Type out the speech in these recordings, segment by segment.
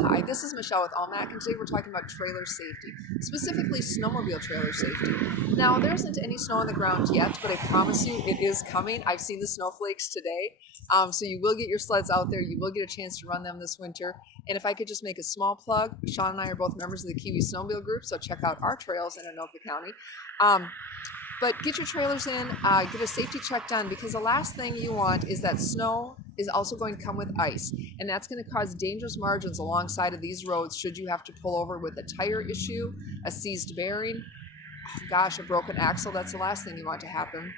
Hi, this is Michelle with Almac, and today we're talking about trailer safety, specifically snowmobile trailer safety. Now, there isn't any snow on the ground yet, but I promise you it is coming. I've seen the snowflakes today, so you will get your sleds out there. You will get a chance to run them this winter. And if I could just make a small plug, Sean and I are both members of the Kiwi Snowmobile Group, so check out our trails in Anoka County. But get your trailers in, get a safety check done, because the last thing you want is that snow is also going to come with ice, and that's going to cause dangerous margins alongside of these roads should you have to pull over with a tire issue, a seized bearing, gosh, a broken axle. That's the last thing you want to happen,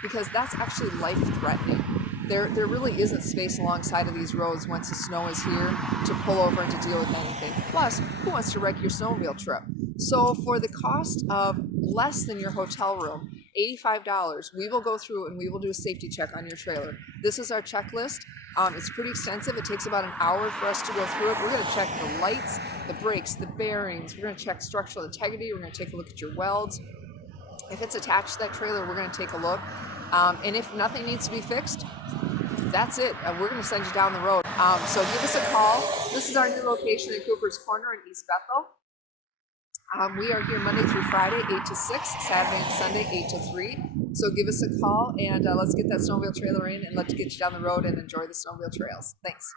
because that's actually life-threatening. There really isn't space alongside of these roads once the snow is here to pull over and to deal with anything. Plus, who wants to wreck your snowmobile trip? So for the cost of less than your hotel room, $85, we will go through and we will do a safety check on your trailer. This is our checklist. It's pretty extensive. It takes about an hour for us to go through it. We're going to check the lights, the brakes, the bearings. We're going to check structural integrity. We're going to take a look at your welds. If it's attached to that trailer, we're going to take a look. And if nothing needs to be fixed, that's it. We're going to send you down the road. So give us a call. This is our new location in Cooper's Corner in East Bethel. We are here Monday through Friday, 8 to 6, Saturday and Sunday, 8 to 3. So give us a call, and let's get that snowmobile trailer in, and let's get you down the road and enjoy the snowmobile trails. Thanks.